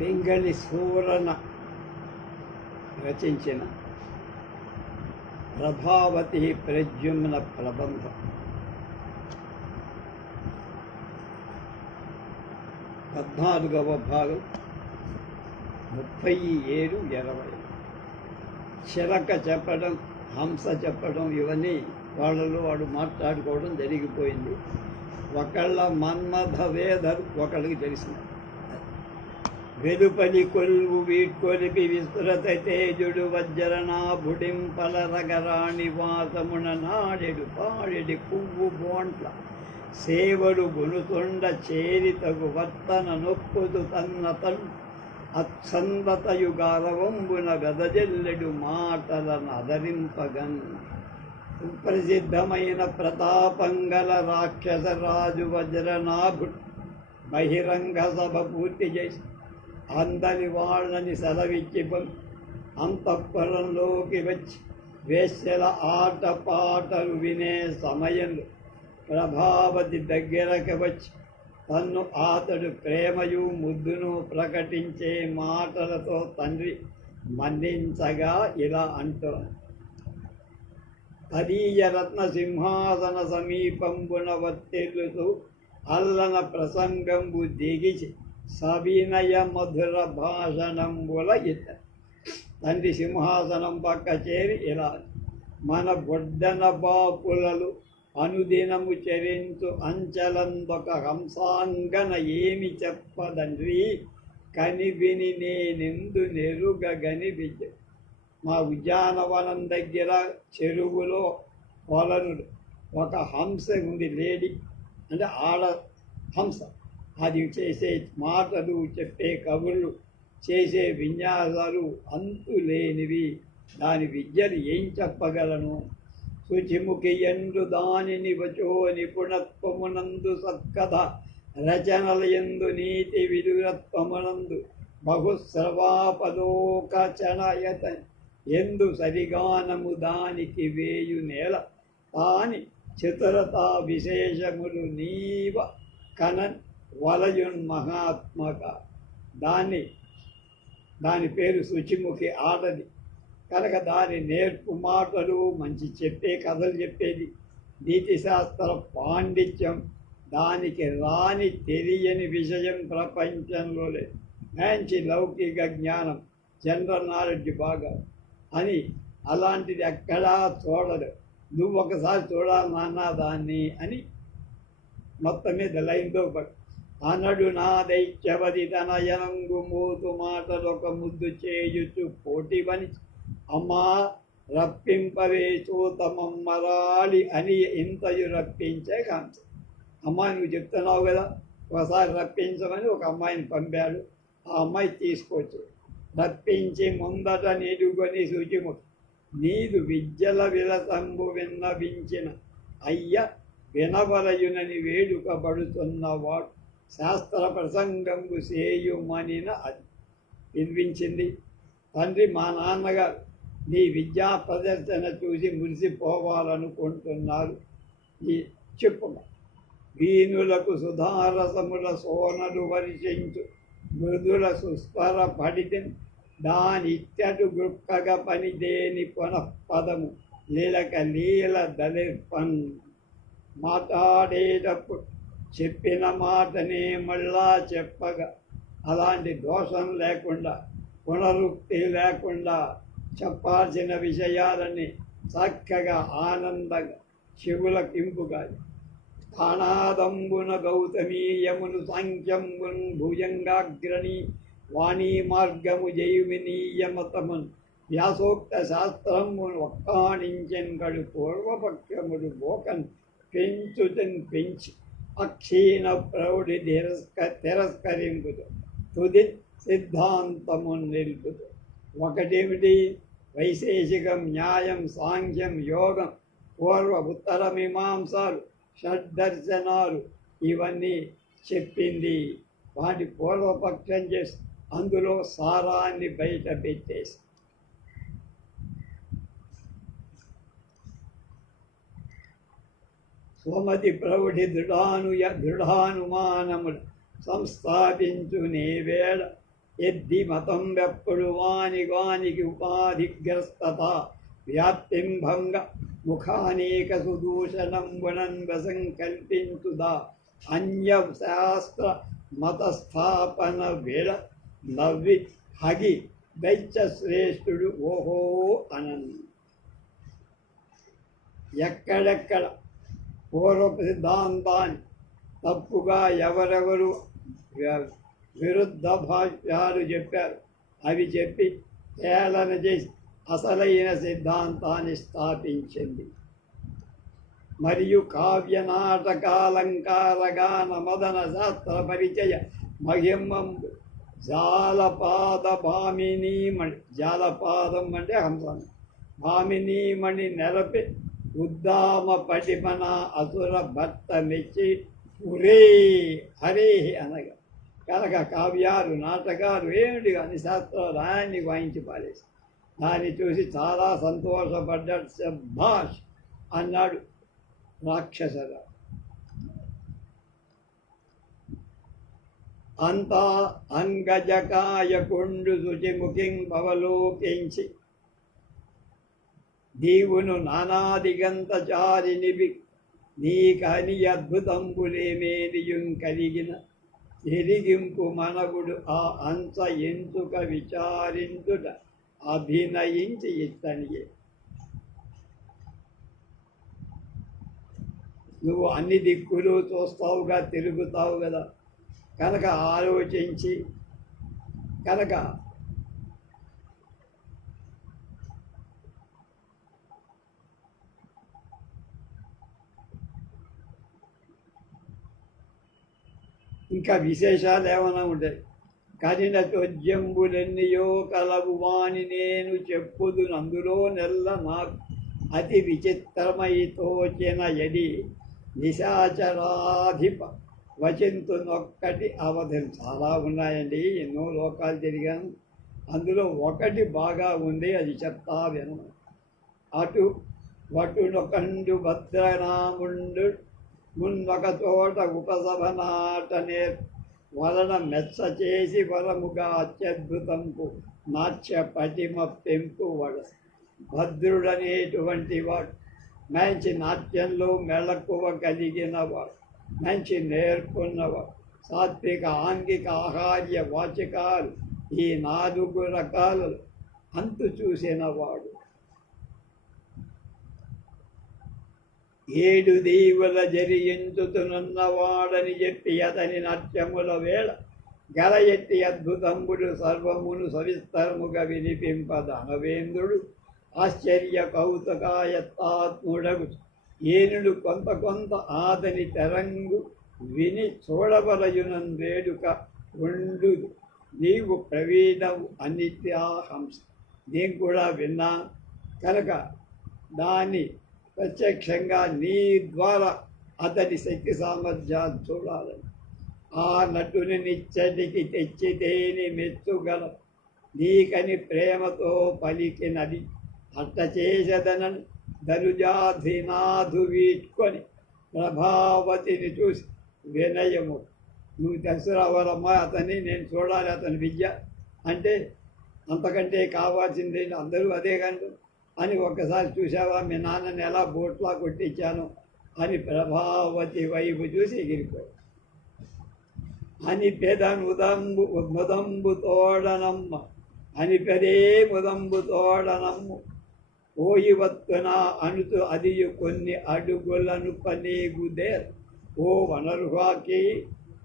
పింగళి సూరన రచించిన ప్రభావతి ప్రద్యుమ్న ప్రబంధం. పద్నాలుగవ భాగం ముప్పై ఏడు ఇరవై. చిలక చెప్పడం హంస చెప్పడం ఇవన్నీ వాళ్ళలో వాడు మాట్లాడుకోవడం జరిగిపోయింది. ఒకళ్ళ మన్మథ వేదరు ఒకళ్ళకి తెలిసినారు వెలుపలి కొల్వు వీడ్కొలిపి విస్తృత తేజుడు వజ్రనాభుడింపల రగరాణి వాసమున నాడెడు పాడెడి పువ్వు బోంట్ల. సేవడు గునుతుండ చేరితగు వర్తన నొప్పుదు తన్న తన్. అత్సందతయు గారవంబున గదజెల్లెడు మాటలను అదరింపగన్ సుప్రసిద్ధమైన ప్రతాపంగల రాక్షస రాజు వజ్రనాభుడు. బహిరంగ సభ పూర్తి చేసి అందరి వాళ్ళని సెలవిచ్చి అంతఃపురంలోకి వచ్చి వేశ్యల ఆటపాటలు వినే సమయంలో ప్రభావతి దగ్గరకు వచ్చి తన్ను అతడు ప్రేమయు ముద్దును ప్రకటించే మాటలతో తండ్రి మన్నించగా ఇలా అంటూ తదీయ రత్న సింహాసన సమీపంబున వర్తిల్లుతూ అల్లన ప్రసంగంబు దిగిచి సవినయ మధుర భాషణంబుల ఇత తండ్రి సింహాసనం పక్క చేరి ఇలా మన బొడ్డన బాపులలు అనుదినము చరించు అంచలందొక హంసాంగన ఏమి చెప్పదండ్రి కనిపిని నేనెందు నెరుగని విద్య. మా ఉద్యానవనం దగ్గర చెరువులో కొలనుడు. ఒక హంస ఉంది లేడీ. అంటే ఆడ హంస. అది చేసే మాటలు చెప్పే కబుర్లు చేసే విన్యాసాలు అంతు లేనివి దాని విద్యలు ఏం చెప్పగలను? శుచిముఖి ఎందు దానిని వచో నిపుణత్వమునందు సత్కథ రచనల ఎందు నీతి విదురత్వమునందు బహుశ్రవాపలోకచనయత ఎందు సరిగానము దానికి వేయు నేల. తాని చతురతా విశేషములు నీవ కనన్ వలయున్ మహాత్మక. దాన్ని దాని పేరు శుచిముఖి ఆడది. కనుక దాని నేర్పు మాటలు మంచి చెప్పే కథలు చెప్పేది. నీతి శాస్త్ర పాండిత్యం దానికి రాని తెలియని విషయం ప్రపంచంలో లేదు. మంచి లౌకిక జ్ఞానం జనరల్ నాలెడ్జ్ బాగా అని అలాంటిది ఎక్కడా చూడదు. నువ్వు ఒకసారి చూడాలన్నా దాన్ని అని మొత్తం మీద లైన్తో పడు అనడు నా దైత్యవది తనయనంగు మూతు మాటలొక ముద్దు చేయుచు పోటీవని అమ్మా రప్పింపవే చూతమమ్మరాలి అని ఇంతయు రప్పించే కాంతి. అమ్మా నువ్వు చెప్తున్నావు కదా ఒకసారి రప్పించమని ఒక అమ్మాయిని పంపాడు. ఆ అమ్మాయి తీసుకొచ్చు రప్పించి ముందట నిలుగొని శుచిము నీదు విద్యల విలసంబు విన్నవించిన అయ్య వినవలయునని వేడుకబడుతున్నవాడు శాస్త్ర ప్రసంగంబు సేయుమనిన వినిపించింది తండ్రి మా నాన్నగారు నీ విద్యా ప్రదర్శన చూసి మురిసిపోవాలనుకుంటున్నారు. ఈ చెప్పుగా వీణులకు సుధారసముల సోనలు వర్షించు మృదుల సుస్వర పడితే దానిచ్చటు గృక్కగా పనిదేని పునఃపదము? లీలక లీల దళిర్పన్ మాట్లాడేటప్పుడు చెప్పిన మాటనే మళ్ళా చెప్పగా. అలాంటి దోషం లేకుండా పునరుక్తి లేకుండా చెప్పాల్సిన విషయాలని చక్కగా ఆనందంగా చెవులకింపుగా స్థానాదంబున గౌతమీయమును సాంఖ్యంబున్ భుజంగాగ్రణి వాణీ మార్గము జయుమినీయమతమున్ వ్యాసోక్త శాస్త్రమును ఒక్కాణించెన్ గడు పూర్వపక్షముడు బోకన్ పెంచుతన్ పెంచి. అక్షీణ ప్రౌఢి తిరస్క తిరస్కరింపుదు తుది సిద్ధాంతము నిలుపుదు. ఒకటేమిటి? వైశేషికం న్యాయం సాంఖ్యం యోగం పూర్వ ఉత్తర మీమాంసాలు షడ్దర్శనాలు ఇవన్నీ చెప్పింది. వాటి పూర్వపక్షం చేసి అందులో సారాన్ని బయట పెట్టేసి స్వమతి ప్రౌఢి దృఢానుయ దృఢానుమానములు సంస్థాపించు నీ వేళ. ఎద్ది మతం వెప్పుడు వాని వానికి ఉపాధిగ్రస్తత వ్యాప్తింభంగ ముఖానేక సుదూషణం గుణం అన్య శాస్త్ర మతస్థాపన వేళ నవ్వి హగి దైత్యశ్రేష్ఠుడు ఓహో అనన్. ఎక్కడెక్కడ పూర్వపు సిద్ధాంతాన్ని తప్పుగా ఎవరెవరు విరుద్ధ భాష్యాలు చెప్పారు. అవి చెప్పి హేళన చేసి అసలైన సిద్ధాంతాన్ని స్థాపించింది. మరియు కావ్య నాటకాలంకారగాన మదన శాస్త్ర పరిచయ మహిమం జాలపాద భామినీమణి జాలపాదం అంటే హంసం భామినీమణి నెలపి ఉద్దామ పటిమన అసుర భర్త మెచ్చి ఉరే హరే అనగా కనుక కావ్యాలు నాటకాలు ఏమిటి కానీ శాస్త్రాలు ఆయన్ని వాయించి పారేసి దాన్ని చూసి చాలా సంతోషపడ్డాడు సభాష్ అన్నాడు రాక్షసర అంతా అంగజకాయ కుండు శుచిముఖిం భవలోకించి దీవును నానాదిగంతచారినివి నీకని అద్భుతంబులేమేనియున్ కలిగిన తిరిగింపు మనగుడు ఆ అంత ఎంచుక విచారించుట అభినయించి ఇతనియే నువ్వు అన్ని దిక్కులు చూస్తావుగా తిరుగుతావు కదా కనుక ఆలోచించి కనుక ఇంకా విశేషాలు ఏమైనా ఉంటాయి? కఠిన చోద్యంబులెన్నియో కలవు నేను చెప్పుదు అందులో నెల్ల నాకు అతి విచిత్రమై తోచిన ఎడి నిశాచరాధిప వచింతునొక్కటి అవధులు చాలా ఉన్నాయండి. ఎన్నో లోకాలు తిరిగాను. అందులో ఒకటి బాగా ఉంది అది చెప్తా విను అటు వటునొకండు భద్రనాముండు మున్నొక చోట ఉపసభనాట నేర్ వలన మెచ్చ చేసి వరముగా అత్యద్భుతంకు నాట్య పటిమ పెంపు వడ. భద్రుడనేటువంటి వాడు మంచి నాట్యంలో మెళకువ కలిగిన వాడు మంచి నేర్పున్నవాడు. సాత్విక ఆంగిక ఆహార్య వాచకాలు ఈ నాలుగు రకాలు అంతు చూసినవాడు వాడు ఏడు దీవుల జరియించుతునున్నవాడని చెప్పి అతని నత్యముల వేళ గల ఎట్టి అద్భుతంబుడు సర్వమును సవిస్తరముగా వినిపింపదనవేంద్రుడు ఆశ్చర్య కౌతుకాయత్తాత్ముడగు. ఏనుడు కొంత కొంత ఆదని తెరంగు విని చూడవలయునం వేడుక ఉండు. నీవు ప్రవీణవు అనిత్యాహంస. నేను కూడా విన్నా. కనుక దాన్ని ప్రత్యక్షంగా నీ ద్వారా అతని శక్తి సామర్థ్యాన్ని చూడాలని. ఆ నటుని నిచ్చటికి తెచ్చితేని మెచ్చుగల నీకని ప్రేమతో పలికినది. అట్ట చేసదనని ధనుజాధినాథు వీడ్కొని ప్రభావతిని చూసి వినయము. నువ్వు తెలుసురావాలమ్మా అతన్ని నేను చూడాలి అతని విద్య. అంటే అంతకంటే కావాల్సింది అందరూ అదే కంటారు అని ఒకసారి చూసావా? మీ నాన్నని ఎలా బోట్లా కొట్టించాను అని ప్రభావతి వైపు చూసి ఎగిరిపోయాడు అని పెదనుదంబు ముదంబు తోడనమ్మ అని పెదే ముదంబు తోడనమ్ము. ఓయివత్తున అణుతు అదియు కొన్ని అడుగులను పనేగుదే ఓ వనరుహాకి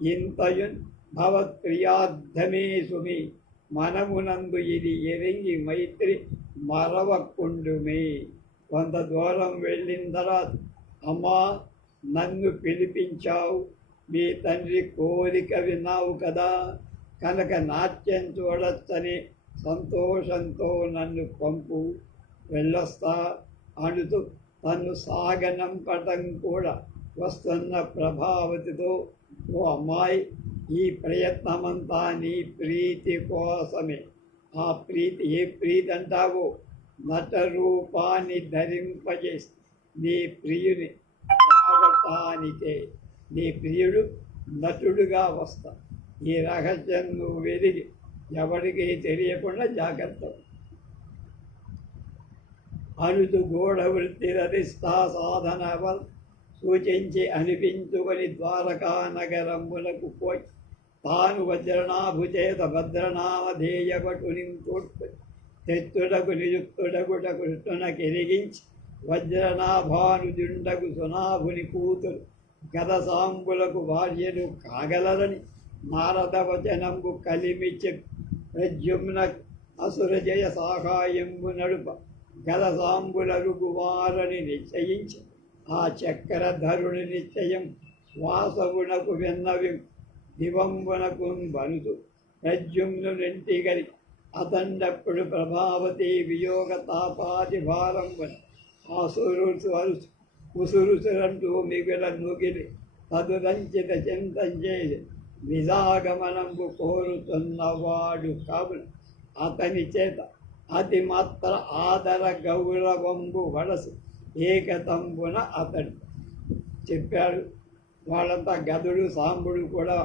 ఇంతయున్ భవత్ప్రియార్థమే సుమి మనమునందు ఇది ఎరింగి మైత్రి మరవకుండుమి. కొంత దూరం వెళ్ళిన తర్వాత అమ్మా నన్ను పిలిపించావు. మీ తండ్రి కోరిక విన్నావు కదా. కనుక నాట్యం చూడొచ్చని సంతోషంతో నన్ను పంపు. వెళ్ళొస్తా అంటూ తను సాగనంపటం కూడా వస్తున్న ప్రభావతితో ఓ అమ్మాయి ఈ ప్రయత్నమంతా నీ ప్రీతి కోసమే. ఆ ప్రీతి ఏ ప్రీతి అంటావో మత రూపాన్ని ధరింపజేసి నీ ప్రియుని కావటానికే. నీ ప్రియుడు నటుడుగా వస్తా ఈ రహస్యం నువ్వు వెలిగి ఎవరికి తెలియకుండా జాగ్రత్త. అనుదు గూఢ వృత్తి రధిస్థా సాధన సూచించి అనిపించుకొని ద్వారకా నగరములకు పోయి తాను వజ్రనాభుచేత భద్రనామధేయపటుని తెత్తుడకు నియుక్తుడగుట కృష్ణున కెరిగించి వజ్రనాభానుజుండకు సునాభుని కూతురు గద సాంబులకు భార్యను కాగలరని నారద వచనంబు కలిమి చెప్పి ప్రద్యుమ్న అసురజయ సాహాయంబు నడుప గద నిశ్చయించి ఆ చక్రధరుని నిశ్చయం శ్వాసమునకు విన్నవి దివంబునకు రెంటి ప్రద్యుమ్నుంటిగలి అతండప్పుడు ప్రభావతి వియోగ తాపాది భారంబున ఆసురుసు అరుసు ఉసురుసురంటూ మిగుల నుగిలి తదురంచిత చింతంచేసి విజాగమనంబు కోరుతున్నవాడు కవులు అతని చేత అతి మాత్ర ఆదర గౌరవంబు వలసి ఏకతంబున అతడు చెప్పాడు. వాళ్ళంతా గదుడు సాంబుడు కూడా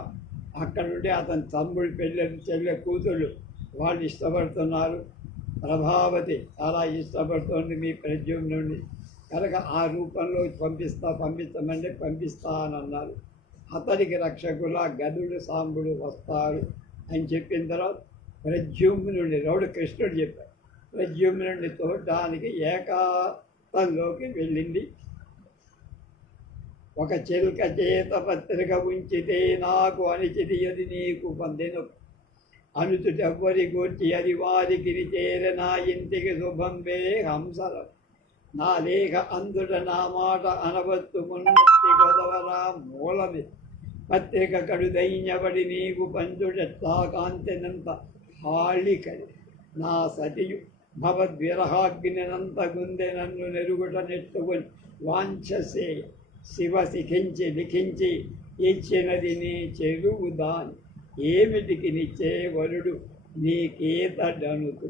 అక్కడుండి అతని తమ్ముడు పెళ్ళి చెల్లె కూతుళ్ళు వాళ్ళు ఇష్టపడుతున్నారు. ప్రభావతి చాలా ఇష్టపడుతోంది మీ ప్రజ్ఞం నుండి కనుక ఆ రూపంలో పంపిస్తా పంపించమంటే పంపిస్తా అని అన్నారు అతనికి రక్షకుల గదుడు సాంబుడు వస్తారు అని చెప్పిన తర్వాత ప్రద్యుమ్నుడి రౌడు కృష్ణుడు చెప్పాడు. ప్రద్యుమ్నుడిని చూడటానికి ఏకాంతంలోకి వెళ్ళింది. ఒక చిలుక చేత పత్రిక ఉంచితే నాకు అనిచిది అది నీకు పొందెను. అనుచుటెవ్వరి గూర్చి అది వారికి చేర నా ఇంటికి శుభంబే హంసల. నా లేఖ అందుట నా మాట అనవత్తు మున్నట్టి గొదవరా మూలమి పత్రిక కడు దైన్యబడి నీకు పంచుటెట్లా కాంతినంత హాళికలి నా సతియు భవద్విరహాగ్నినంత గుందె నన్ను నెరుగుట నెట్టుకొని వాంఛసే శివ శిఖించి లిఖించి ఇచ్చినది నీ చెరువుదాని. ఏమిటికి నిచ్చే వరుడు? నీకేతడనుకు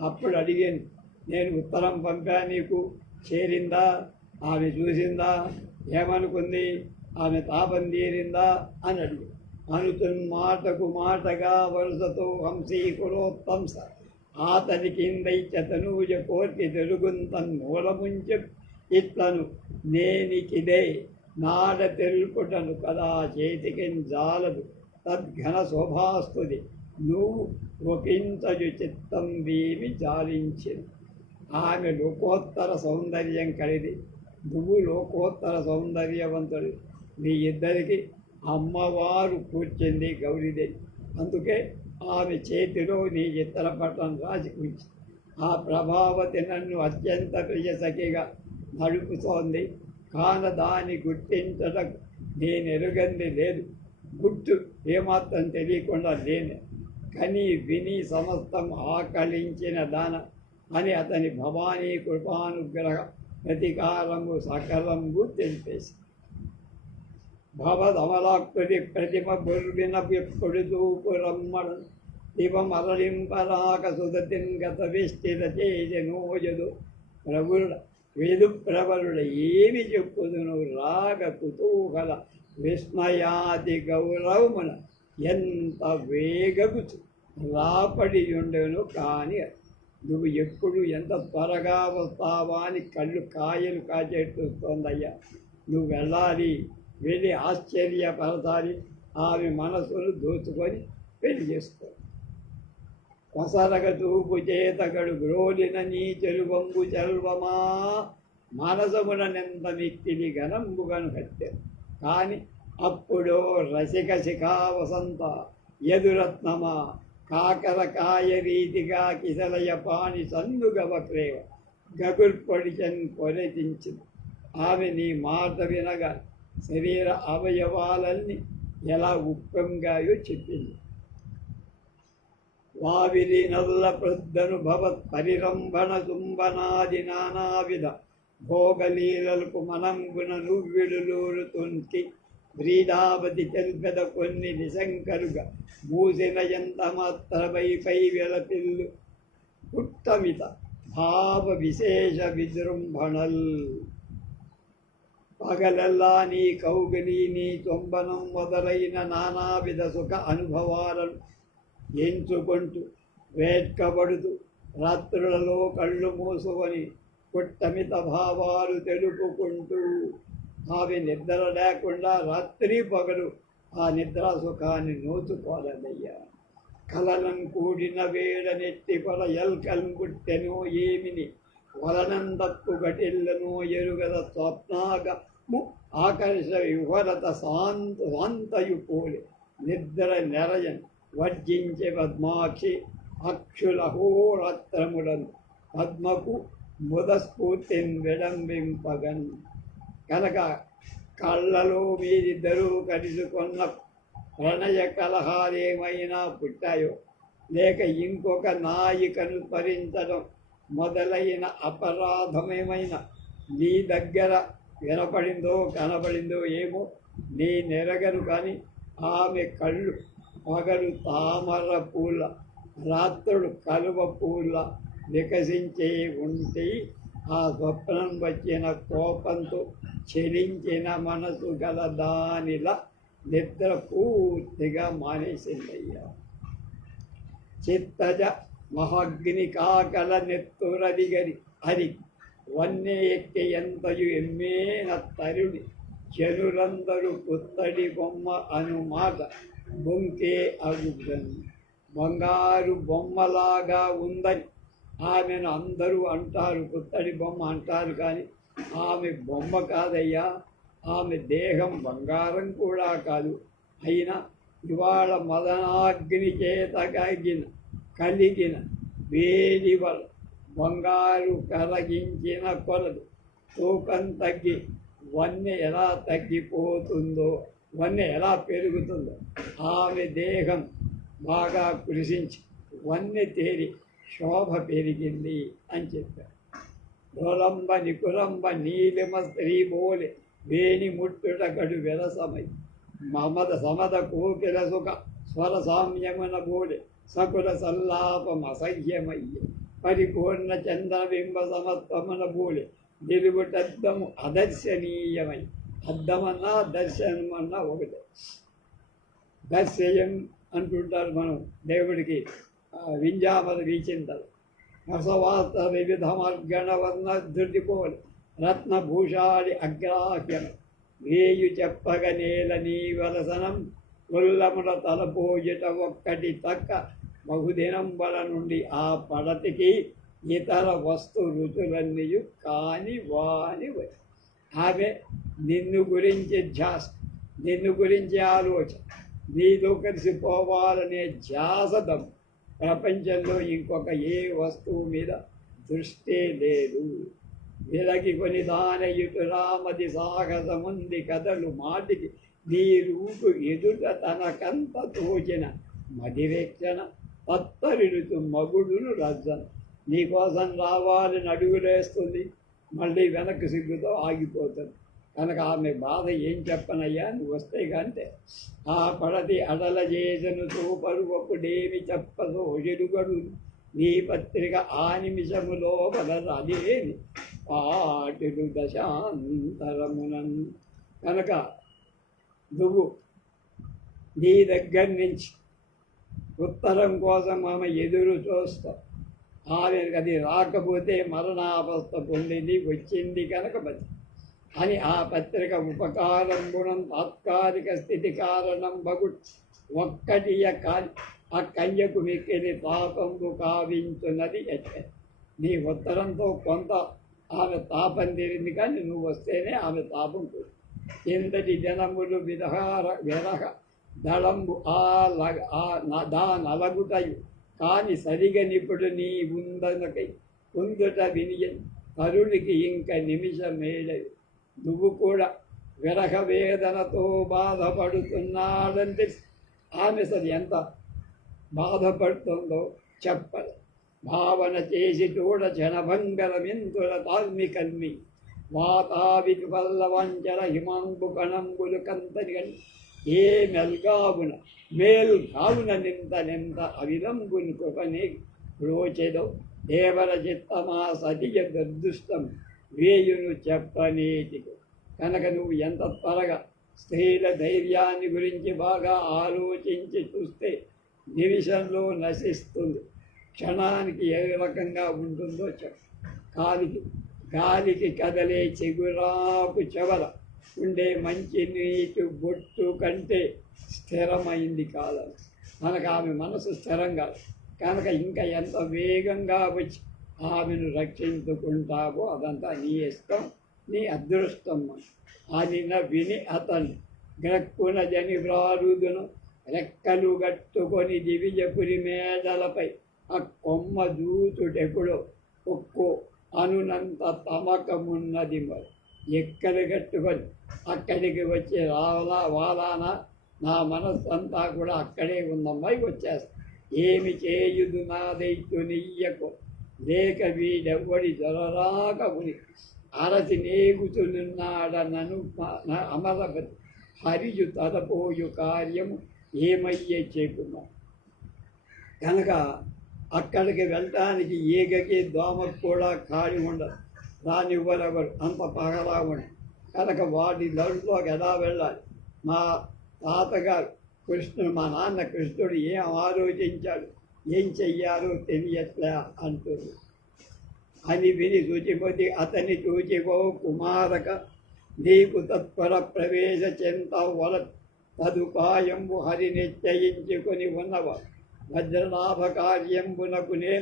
అప్పుడు అడిగాను నేను ఉత్తరం పంపా నీకు? చేరిందా? ఆమె చూసిందా? ఏమనుకుంది? ఆమె తాపం తీరిందా? అని అడిగి అనుతున్ మాటకు మాటగా వరుసతో హంసీకులోత్తంస ఆతని కిందైచతనూజ కోర్కి తెలుగుంతన్ మూలముంచెప్పు. ఇట్లను నేనికిదే నాడ తెలుపుటను కదా చేతికి జాలదు. తద్ఘన శోభాస్తుది. నువ్వు ఒకంతజు చిత్తం వీమి జాలించింది ఆమె లోకోత్తర సౌందర్యం కలిది. నువ్వు లోకోత్తర సౌందర్యవంతుడు మీ ఇద్దరికి అమ్మవారు కూర్చుంది గౌరీదేవి అందుకే ఆమె చేతిలో నీ ఇతర పట్టం రాసి ఉంచి ఆ ప్రభావతి నన్ను అత్యంత ప్రియసఖిగా నడుపుతోంది. కాన దాని గుర్తించడం నేను ఎరుగంది లేదు. గుర్తు ఏమాత్రం తెలియకుండా లేని కని విని సమస్తం ఆకలించిన దాన అని అతని భవానీ కృపానుగ్రహ ప్రతికారము సకలంబు తెలిపేసి. భవదమలాకృతి ప్రతిమ బుర్విన ఎప్పుడు చూపు రమ్మడు దివమరళింపరాక సుదతిన్ గత విష్టిత చేజనోజదు ప్రభుడ వేదు ప్రబలుడ ఏమి చెప్పుదును? రాగ కుతూహల విస్మయాది గౌరవమున ఎంత వేగకు రాపడి ఉండెను కానీ నువ్వు ఎప్పుడు ఎంత త్వరగా వస్తావా అని కళ్ళు కాయలు కాచేస్తుందయ్యా నువ్వు వెళ్ళాలి వెళ్ళి ఆశ్చర్యపరచాలి ఆమె మనసును దోచుకొని పెళ్ళి చేసుకోవాలి కొసరగ చేతగడు గ్రోలిన నీ చెలువంబు చల్వమా మనసమున నెంత మిక్కిలి గనంబుగను కట్టారు కానీ అప్పుడో రసిక శిఖా వసంత యదురత్నమా? కాకరకాయ రీతిగా కిసలయ పాణి సందుగవ క్రేవ గగుర్పొడిచన్ కొరెతించింది ఆమె నీ మాట వినగా శరీర అవయవాలన్నీ ఎలా ఉప్పంగాయో చెప్పింది. వావిలి నల్ల ప్రద్దను భవత్ పరిరంభణ తుంబనాది నానావిధ భోగలీలలకు మనంగున నువ్విడులూరుతుంటి వ్రీడావతి తెల్పెద కొన్ని నిశంకరుగా మూసిన ఎంత మాత్రమై పై వెలపిల్లు ఉత్తమిత భావ విశేష విజృంభణల్. పగలెల్లా నీ కౌగిలి నీ తొంబనం మొదలైన నానావిధ సుఖ అనుభవాలను ఎంచుకుంటూ వేట్కబడుతూ రాత్రులలో కళ్ళు మూసుకొని పుట్టమిత భావాలు తెలుపుకుంటూ ఆమె నిద్ర లేకుండా రాత్రి పగలు ఆ నిద్రా సుఖాన్ని నోచుకోలేదయ్యా. కలనం కూడిన వేడ నెట్టి కొల ఎల్కల్ గుట్టెనో ఏమిని వలనందత్తు గటిల్లనో ఎరుగద స్వప్నాగ ఆకర్ష వివరత శాంత శాంతయు పోలే. నిద్ర నెరయన్ వర్జించే పద్మాక్షి అక్షులహోరాత్రములను పద్మకు మృదస్ఫూర్తి విడంబింపగన్ కనుక కళ్ళలో మీరిద్దరూ కలుసుకున్న ప్రణయ కలహాలేమైనా పుట్టాయో లేక ఇంకొక నాయికను భరించడం మొదలైన అపరాధమేమైనా నీ దగ్గర వినపడిందో కనబడిందో ఏమో నీ నెరగరు కానీ ఆమె కళ్ళు పగలు తామర పూల రాత్రుడు కలువ పూల వికసించే ఉంటే ఆ స్వప్నం వచ్చిన కోపంతో చెలించిన మనసు గల దానిలా నిద్ర పూర్తిగా మానేసిందయ్యా. చిత్తజ మహాగ్ని కాకల నెత్తురదిగరి హరి వన్నే ఎక్కి ఎంతయు ఎమ్మేన తరుడి జనులందరూ పుత్తడి బొమ్మ అను మాట బొంకే అడుగుదని బంగారు బొమ్మలాగా ఉందని ఆమెను అందరూ అంటారు. పుత్తడి బొమ్మ అంటారు కానీ ఆమె బొమ్మ కాదయ్యా. ఆమె దేహం బంగారం కూడా కాదు. అయినా ఇవాళ మదనాగ్ని చేత కలిగిన కలిగిన వేడి వల్ల బంగారు కరగించిన కొలదు తూకం తగ్గి వన్నె ఎలా తగ్గిపోతుందో వన్నె ఎలా పెరుగుతుందో. ఆమె దేహం బాగా కృషించి వన్నె తేరి శోభ పెరిగింది అని చెప్పారు. డోలంబ నికులంబ నీలిమ స్త్రీ బోలె వేణి ముట్టుట గడు వెరసమై మమద సమద కోకిల సుఖ స్వర సామ్యమున బోలె సకుల సల్లాపం అసహ్యమయ్యే. పరిపూర్ణ చంద్రబింబ సమత్వమున బోలె నిలుగుటద్దము అదర్శనీయమై. అర్థమన్నా దర్శనమన్నా ఒకటే. దర్శయం అంటుంటారు మనం దేవుడికి. ఆ, వింజామద వీచింతలు రసవాత వివిధ మార్గణవర్ణ ధృతిపోలి రత్నభూషాడి అగ్రాహ్యం. వేయు చెప్పగ నేల నీ వలసనం కొల్లముల తలపోయిట ఒక్కటి తక్క. బహుదినంబల నుండి ఆ పడతికి ఇతర వస్తు రుచులన్నీ కాని వాని ఆమె నిన్ను గురించి ధ్యాస నిన్ను గురించి ఆలోచన నీతో కలిసిపోవాలనే ధ్యాస ప్రపంచంలో ఇంకొక ఏ వస్తువు మీద దృష్టే లేదు. విలగి కొని దానయుటు రామది సాహసముంది కథలు మాటికి నీ రూపు ఎదుట తనకంత తోచిన మదివేక్షణ తత్తరిడుతు మగుడును రజ్జన నీకోసం రావాలని అడుగులేస్తుంది మళ్ళీ వెనక్కి సిగ్గుతో ఆగిపోతుంది. కనుక ఆమె బాధ ఏం చెప్పనయ్యా? నువ్వు వస్తే కంటే ఆ పడది అడల చేసను తోపరువప్పుడేమి చెప్పదో ఎరుగడు. నీ పత్రిక ఆ నిమిషములో అదేని పాటులు దశాంతరమునం. కనుక నువ్వు నీ దగ్గర నుంచి ఉత్తరం కోసం ఆమె ఎదురు చూస్తావు ఆమె అది రాకపోతే మరణావస్థ పొందింది వచ్చింది కనుక బతి. అని ఆ పత్రిక ఉపకారం గుణం తాత్కాలిక స్థితి కారణం బగు ఒక్కటియ ఆ కన్యకు మిక్కిలి తాపంబు కావించున్నది ఎట్టే నీ ఉత్తరంతో కొంత ఆమె తాపం తీరింది కానీ నువ్వు వస్తేనే ఆమె తాపం పోయింది జనములు విరహార విరహ దళంబు ఆ లగ ఆ దా నలగుటయు. కాని సరిగా నిపుడు నీ ఉందనకై ఉందుట వినియ. కరుడికి ఇంక నిమిషమేళవి నువ్వు కూడా విరహ వేదనతో బాధపడుతున్నాడంటే ఆమె సరి ఎంత బాధపడుతుందో చెప్పదు భావన చేసి చూడ క్షణభంగరమిందుల తాల్మి కల్మి వాతావికి పల్లవంచర హిమాంబు కణంబులు కంతని కని ఏ మెల్గావున మేల్ కావున నింత నింత అవిలంబుని కృపని రోచెదో దేవర చిత్తమా సతియ దుర్దుష్టం వేయును చెప్పనీతికు కనుక నువ్వు ఎంత త్వరగా స్త్రీల ధైర్యాన్ని గురించి బాగా ఆలోచించి చూస్తే నిమిషంలో నశిస్తుంది. క్షణానికి ఏ రకంగా ఉంటుందో చెప్పు. కాలికి గాలికి కదలే చిగురాకు చెవల ఉండే మంచి నీటి బొట్టు కంటే స్థిరమైంది కాలం. మనకు ఆమె మనసు స్థిరంగా కనుక ఇంకా ఎంత వేగంగా వచ్చి ఆమెను రక్షించుకుంటావో అదంతా నీ ఇష్టం నీ అదృష్టం. అని విని అతను గ్రక్కున జని వ్రారుదును రెక్కలు కట్టుకొని దివిజపురి మేడలపై ఆ కొమ్మ దూతుడెప్పుడో ఒక్కో అనునంత తమకమున్నది మరి. ఎక్కలు కట్టుకొని అక్కడికి వచ్చి రావాలా వాలాన నా మనస్సు అంతా కూడా అక్కడే ఉందమ్మాయి వచ్చేస్తా. ఏమి చేయుదు నా దైత్యు నెయ్యకు లేక వీడెవ్వడి జొరరాక ఉని అరసి నేగుతునున్నాడ నను అమరపతి హరియు తలపోయు కార్యము ఏమయ్యే చేకున్నా కనుక అక్కడికి వెళ్ళటానికి ఏగకి దోమకు కూడా ఖాళీ ఉండదు. రానివ్వరెవరు అంత పగలా ఉండదు కనుక వాటి దొరిలోకి ఎలా వెళ్ళాలి? మా తాతగారు కృష్ణుడు మా నాన్న కృష్ణుడు ఏం ఆలోచించాడు? ఏం చెయ్యాలో తెలియట్లే అంటుంది. అని విని శుచిపతి అతని చూచిపో కుమారక నీకు తత్పర ప్రవేశ చింత వల తదుపాయంబు హరి నిశ్చయించుకుని ఉన్నవ వజ్రలాభ కార్యంబునకునే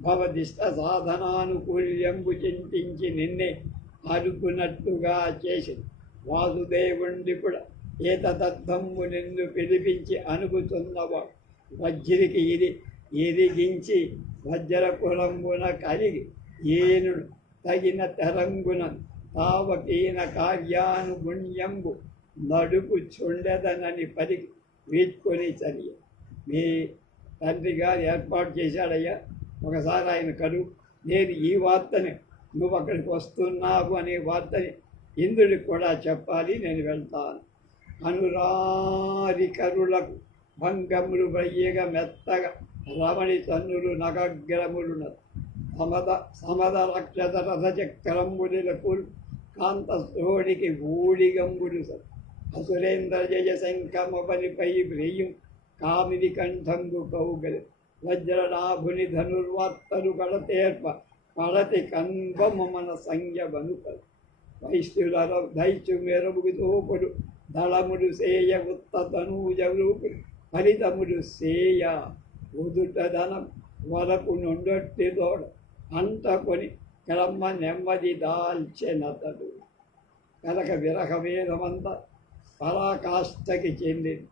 భవదిష్ట సాధనానుకూల్యంబు చింతించి నిన్నే అనుకున్నట్టుగా చేసి వాసుదేవుండి కూడా ఏతదర్థంబు నిన్ను పిలిపించి అనుకుతున్నవాడు వజ్రికి ఇది ఎరిగించి వజ్ర కులంబున కలిగి ఏనుడు తగిన తరంగున తావకీన కార్యానుగుణ్యంబు నడుపు చుండదనని పరికి వీడ్కొని చర్య మీ తండ్రి గారు ఏర్పాటు చేశాడయ్యా. ఒకసారి ఆయన కడు నేను ఈ వార్తని నువ్వు అక్కడికి వస్తున్నావు అనే వార్తని ఇంద్రుడికి కూడా చెప్పాలి నేను వెళ్తాను. అనురారికరులకు భంగములు వయ్యగ మెత్తగా రమణి తన్నులు నగగ్రములు సమద సమద రక్షత రథచక్రంబులకు కాంత సోడికి ఊడిగంబులు అసురేంద్ర జయ శంఖమపనిపై వ్రేయం కామిని కంఠంగు కౌగలి. వజ్రనాభుని ధనుర్వాత్తలు కడతేర్ప పడతి కంబమన సంజ్ఞ బనుకలు వైశ్యుల దైత్యు మెరముగు తోపుడు దళముడు సేయ ఉత్త తనూజరూపుడు ఫలితముడు సేయ ఉదుటదనం వరకు నుండొట్టి తోడ అంటకొని క్రమ నెమ్మది దాల్చెనతడు. కనుక విరహమేధమంత పరాకాష్ఠకి చెందింది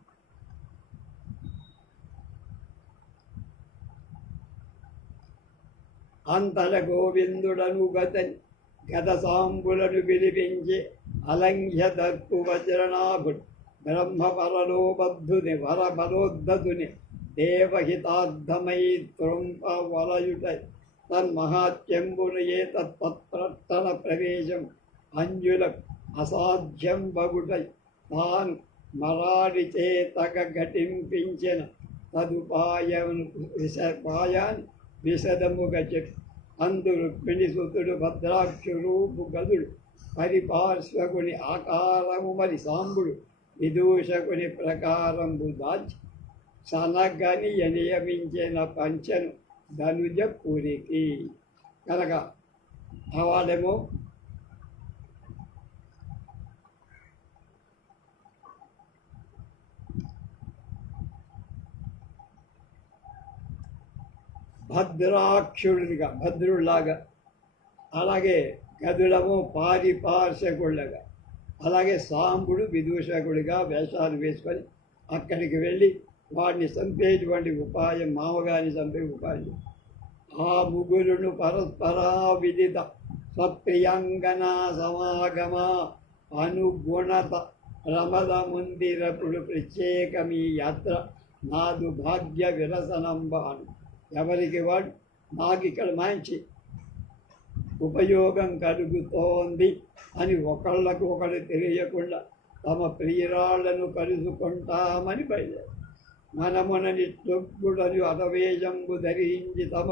అంతల గోవిందుడను గతని గత సాంబులను పిలిపించి అలంఘ్య దర్పు వజ్రనాభుడు బ్రహ్మ పరలోబద్ధుని వర బలోద్ధతుని దేవహితార్థమై త్రొంప వలయుట తన్మహాత్యంబును ఏ ప్రవేశం అంజుల అసాధ్యం బగుటై తాను మరాడి చేతక ఘటింపించిన తదుపాయను విషపాయాన్ని విశదముగా చెప్పి అందు రుక్మిణి సుతుడు భద్రాక్షురూపు గదుడు. పరిపార్శ్వకుని ఆకారము మరి సాంబుడు. విదూషకుని ప్రకారంబు దాచి సనగని నియమించిన పంచను ధనుజ పూరికి కనుక అవాడేమో భద్రాక్షుడిగా భద్రుడిలాగా. అలాగే గదుడము పారిపార్శకుళ్ళగా అలాగే సాంబుడు విదూషకుడిగా వేషాలు వేసుకొని అక్కడికి వెళ్ళి వాడిని చంపేటువంటి ఉపాయం మామగారిని చంపే ఉపాయం. ఆ ముగ్గురును పరస్పరా విదిత స్వప్రియంగన సమాగమ అనుగుణత రమద మందిరపుడు ప్రత్యేకమీ యాత్ర నాదు భాగ్య విరసనంబాను ఎవరికి వాడు? నాకు ఇక్కడ మంచి ఉపయోగం కలుగుతోంది అని ఒకళ్ళకు ఒకరు తెలియకుండా తమ ప్రియురాళ్ళను కలుసుకుంటామని బయలుదేరు మనమునని తొగ్గుడని అదవేజంబు ధరించి తమ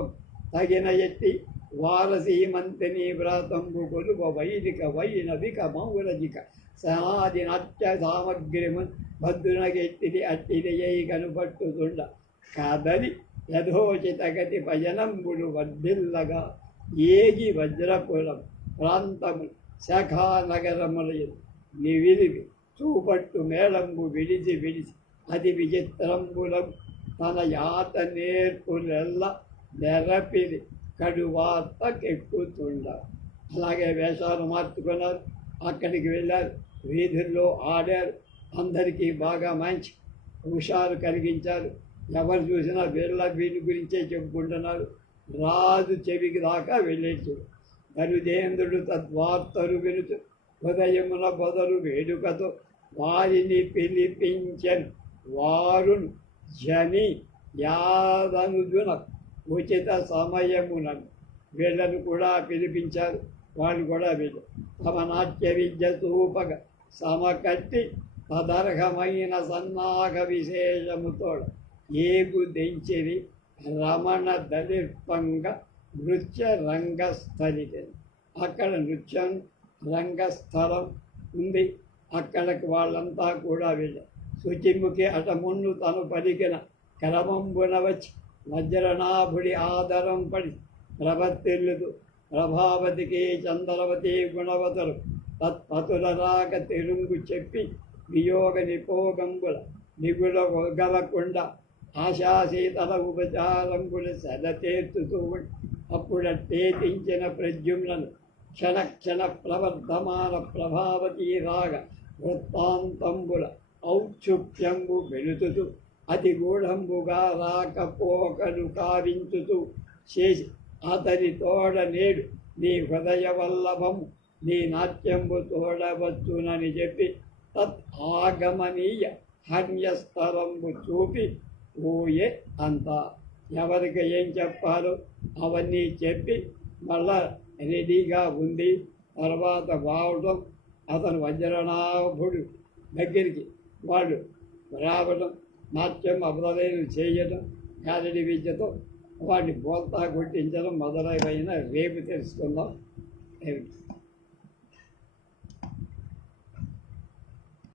తగిన ఎత్తి వారసీమంతిని వ్రతంబు కొలువ వైదిక వైనవిక మౌరజిక సమాధి నాట్య సామగ్రిము భద్రునగెత్తిది అట్టిది కనుపట్టుతుండ. కదలి యథోచిత గతి భజనంబుడు వర్ధిల్లగా ఏగి వజ్రపురం ప్రాంతము శాఖానగరముల నివిరివి చూపట్టు మేళంబు విడిచి విడిచి అది విచిత్రంబులం తన యాత నేర్పులెల్ల నెరపిరి కడువార్తకెక్కుతుండ అలాగే వేషాలు మార్చుకున్నారు. అక్కడికి వెళ్ళారు. వీధుల్లో ఆడారు. అందరికీ బాగా మంచి హుషారు కలిగించారు. ఎవరు చూసినా వీళ్ళ వీటి గురించే చెప్పుకుంటున్నారు. రాజు చెవికి దాకా వెళ్ళేచ్చు గరుదేంద్రుడు తద్వార్తలు వినుచు హృదయమున బదులు వేడుకతో వారిని పిలిపించను. వారును జని యాదనుజున ఉచిత సమయమునను వీళ్ళను కూడా పిలిపించారు. వాళ్ళు కూడా వీళ్ళు తమ నాట్య విద్య చూపక సమకట్టి తదర్హమైన సన్నాహ విశేషముతో ఏగు దెంచిరి రమణ దళిర్పంగ నృత్య రంగస్థలికి. అక్కడ నృత్యం రంగస్థలం ఉంది. అక్కడికి వాళ్ళంతా కూడా వెళ్ళారు శుచిముఖి అట మున్ను తను పలికిన క్రమంబున వచ్చి వజ్రనాభుడి ఆదరం పడి ప్రభత్తిల్లుదు ప్రభావతికి చంద్రవతి గుణవతులు తత్పతుల రాక తెలుగు చెప్పి వియోగ నిపోగంబుల నిగుల గలకుండా ఆశాశీతల ఉపచారంబుల సెదతేర్చుతూ ఉండి అప్పుడట్టేతించిన ప్రద్యుమ్నను క్షణ క్షణ ప్రవర్ధమాన ప్రభావతీ రాగ వృత్తాంతంబుల ఔత్సుక్యంబు వెలుతుతూ అతి గూఢంబుగా రాకపోకలు కావించుతూ. చేసి అతని తోడ నేడు నీ హృదయ వల్లభము నీ నాట్యంబు తోడవచ్చునని చెప్పి తత్ ఆగమనీయ హన్యస్థలంబు చూపి పోయే అంతా. ఎవరికి ఏం చెప్పాలో అవన్నీ చెప్పి మళ్ళా రెడీగా ఉంది తర్వాత బావటం అతను వజ్రనాభుడు దగ్గరికి వాడు రావడం నాట్యం అపరాధులు చేయడం గాలిడి విద్యతో వాడిని బోల్తా కొట్టించడం మొదలైన రేపు తెలుసుకుందాం.